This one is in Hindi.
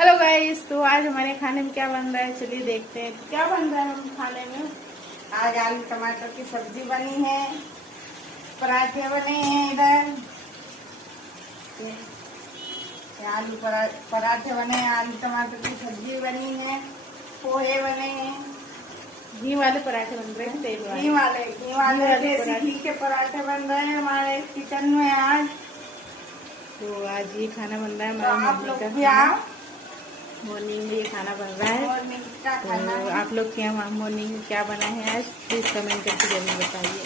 हेलो गाइस, तो आज हमारे खाने में क्या बन रहा है, चलिए देखते हैं। तो क्या बन रहा है हम खाने में? आज आलू टमाटर की सब्जी बनी है, पराठे बने हैं इधर। ये आलू पराठे बने हैं, आलू टमाटर की सब्जी बनी है, पोहे बने हैं। घी वाले पराठे बन रहे हैं, तेल वाले। घी वाले देसी पराठे। घी के पराठे बन रहे हैं हमारे किचन में आज। तो आज ये खाना बन रहा है तो हमारे आप मम्मी लोग का भी खाना। आओ, मॉर्निंग में ये खाना बन रहा है। मॉर्निंग का खाना तो है। आप लोग के यहाँ मॉर्निंग में क्या बना है आज, प्लीज कमेंट करके जरूर बताइए।